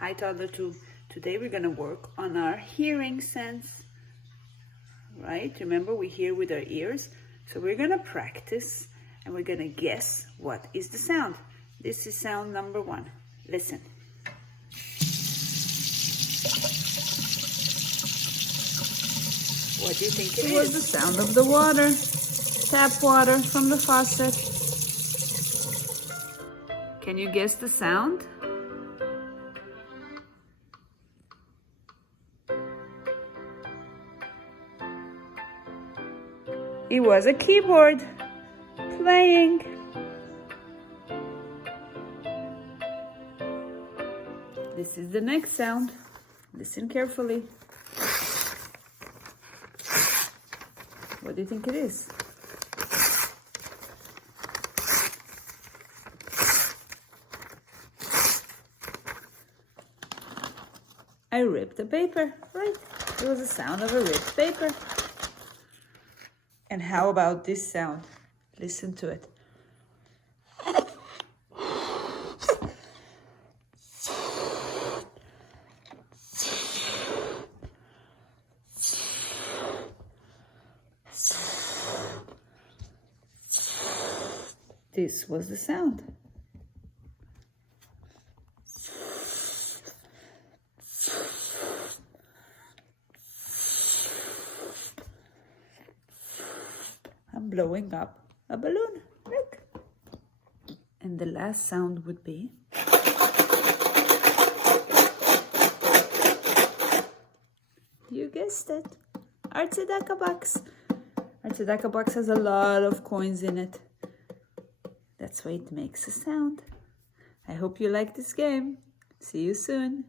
Hi, Toddler 2. Today we're going to work on our hearing sense, right? Remember, we hear with our ears. So we're going to practice and we're going to guess what is the sound. This is sound number 1. Listen. What do you think it is? It was the sound of the water. Tap water from the faucet. Can you guess the sound? It was a keyboard playing. This is the next sound. Listen carefully. What do you think it is? I ripped the paper, right? It was the sound of a ripped paper. And how about this sound? Listen to it. This was the sound. I'm blowing up a balloon, look. And the last sound would be... You guessed it, our tzedakah box. Our tzedakah box has a lot of coins in it. That's why it makes a sound. I hope you like this game. See you soon.